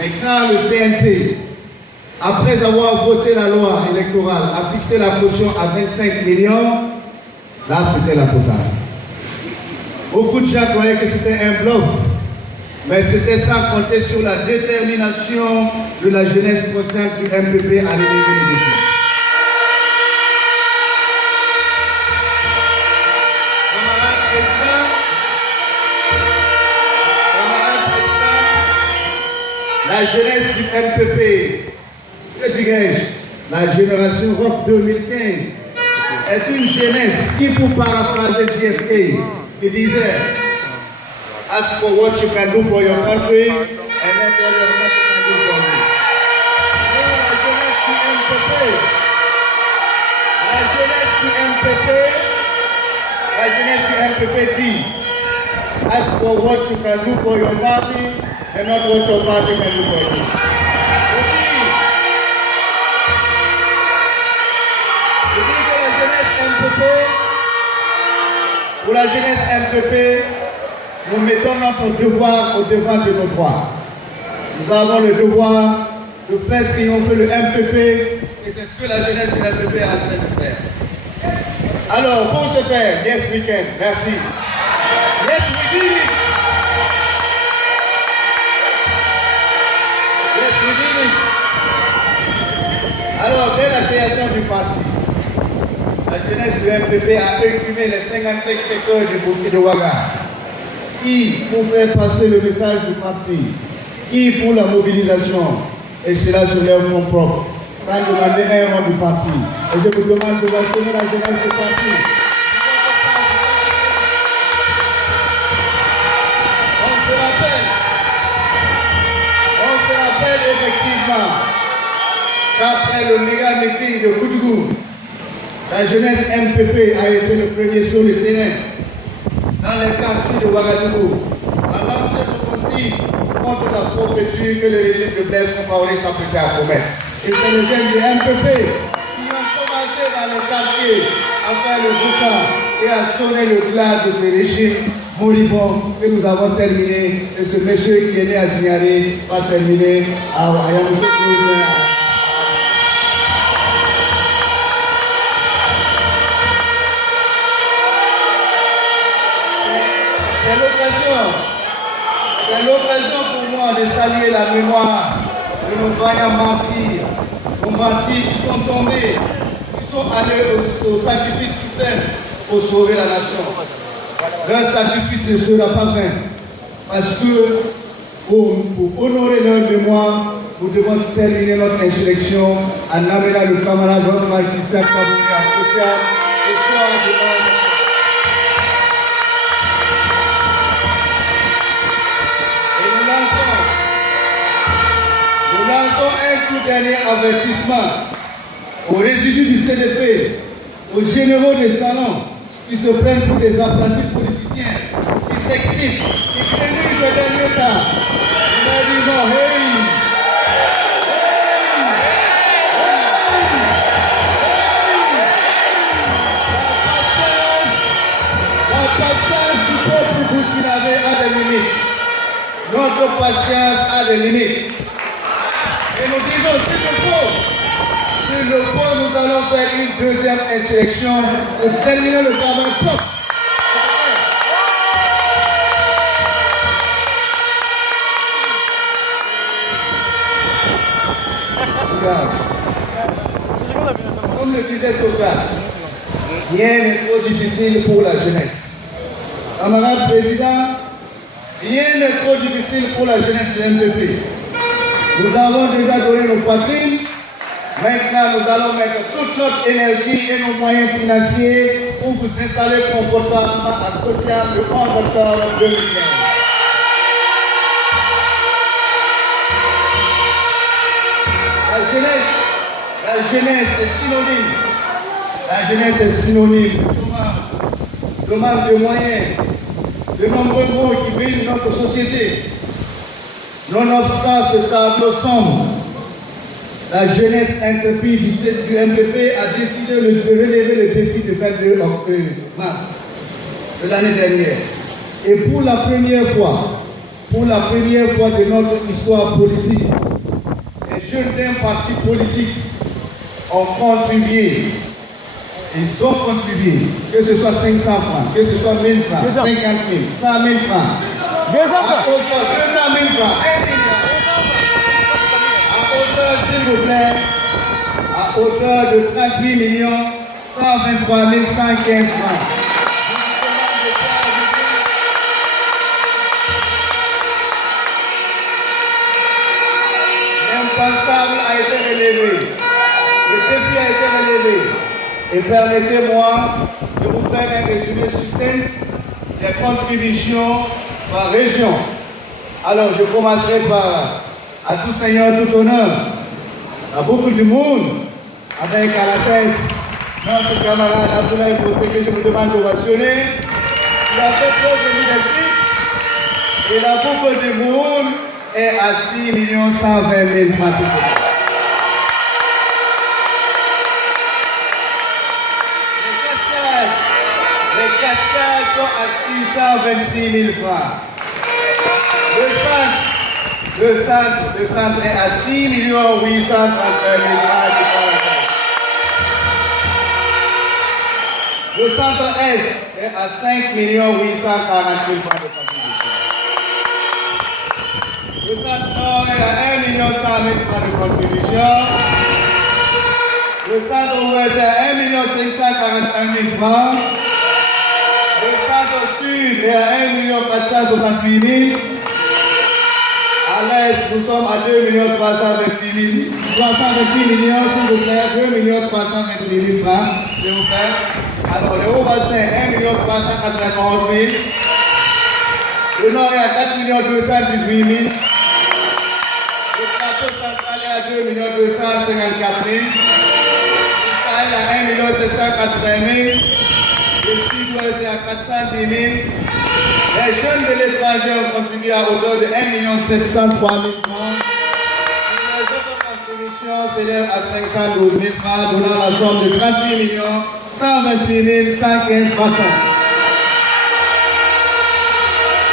Maintenant, le CNT, après avoir voté la loi électorale, a fixé la caution à 25 millions, là c'était la totale. Beaucoup de gens croyaient que c'était un bluff, mais c'était sans compter sur la détermination de la jeunesse consciente du MPP à l'élever les défis. La jeunesse du MPP, que dirais-je, la génération Rock 2015, est une jeunesse qui, pour paraphraser JFK, qui disait ask for what you can do for your country and then tell your what you can do for me. La jeunesse du MPP dit ask for what you can do for your party and not what your party can do for you. Je dis que la jeunesse MPP, pour la jeunesse MPP, nous mettons notre devoir au devant de nos droits. Nous avons le devoir de faire triompher le MPP et c'est ce que la jeunesse du MPP est en train de faire. Alors, pour ce faire, yes we can, merci. Yes we did it. Yes we did it. Alors, dès la création du parti, la jeunesse du MPP a imprimé les 55 secteurs du Bouquet de Ouaga. Qui pour faire passer le message du parti, qui pour la mobilisation, et cela sur leur fonds propres, sans demander un rang du parti. Et je vous demande de vacciner la jeunesse du parti. On se rappelle effectivement qu'après le méga meeting de Koudougou, la jeunesse MPP a été le premier sur le terrain dans les quartiers de Ouagadougou, a lancé l'offensive contre la prophétie que le régime de Blaise Compaoré s'apprêtait à commettre. Et c'est les jeunes du MPP qui ont commencé dans les quartiers à faire le boucan et à sonner le glas de ce régime moribond que nous avons terminé. Et ce monsieur qui est né à Zignaré va terminer à Yamoussoukou. C'est l'occasion pour moi de saluer la mémoire de nos vaillants martyrs, nos martyrs qui sont tombés, qui sont allés au sacrifice suprême pour sauver la nation. Leur sacrifice ne sera pas vain, parce que pour honorer leur mémoire, nous devons terminer notre insurrection en amenant le camarade Rodman Christian Kabouré à social ce soir de un tout dernier avertissement aux résidus du CDP, aux généraux des salons qui se prennent pour des apprentis politiciens, qui s'excitent, qui créent le dernier temps. On a dit non, hey! La patience du peuple burkinabé a des limites. Notre patience a des limites. Et nous disons, s'il le faut, nous allons faire une deuxième insurrection pour terminer le travail propre. Regarde. Comme le disait Socrate, rien n'est trop difficile pour la jeunesse. Camarade président, rien n'est trop difficile pour la jeunesse de MPP. Nous avons déjà donné nos poitrines. Maintenant, nous allons mettre toute notre énergie et nos moyens financiers pour vous installer confortablement à Kossia le 11 octobre 2015. La jeunesse est synonyme. La jeunesse est synonyme de chômage, de manque de moyens, de nombreux maux qui brillent notre société. Nonobstant ce tableau sombre, la jeunesse intrépide du MPP a décidé de relever le défi du 22 mars de l'année dernière. Et pour la première fois, pour la première fois de notre histoire politique, les jeunes d'un parti politique ont contribué. Ils ont contribué, que ce soit 500 francs, que ce soit 1000 francs, 50 000, 100 000 francs, à hauteur 200 000 francs, 1 million, à hauteur, s'il vous plaît, à hauteur de 38 123 115 francs. L'impensable a été relevé, le défi a été relevé. Et permettez-moi de vous faire un résumé succinct des contributions par région. Alors, je commencerai par, à tout seigneur, tout honneur, à beaucoup de monde, avec à la tête notre camarade Abdoulaye Bosté, que je vous demande de rationner. Il a fait preuve de leadership et la boucle de monde est à 6 120 000 francs. Les cascades sont à 626 000 francs. Le centre est à 6 831 000 francs. Le centre-est est à 5 840 000 francs de contribution. Le centre-nord est à 1 100 000 francs de contribution. Le centre-ouest est à 1 541 000 francs. Le centre-sud est à 1 468 000. À l'est, nous sommes à 2 328 000. 328 millions, s'il vous plaît, 2 328 000 francs, s'il vous plaît. Alors, le haut bassin, 1 391 000. Le nord est à 4 218 000. Le plateau central est à 2 254 000. Le Sahel à 1 780 000. Le sud-ouest est à 410 000. Les jeunes de l'étranger ont contribué à hauteur de 1 703 000 francs. Les autres contributions s'élèvent à 512 000 francs, donnant la somme de 38 128 115 francs.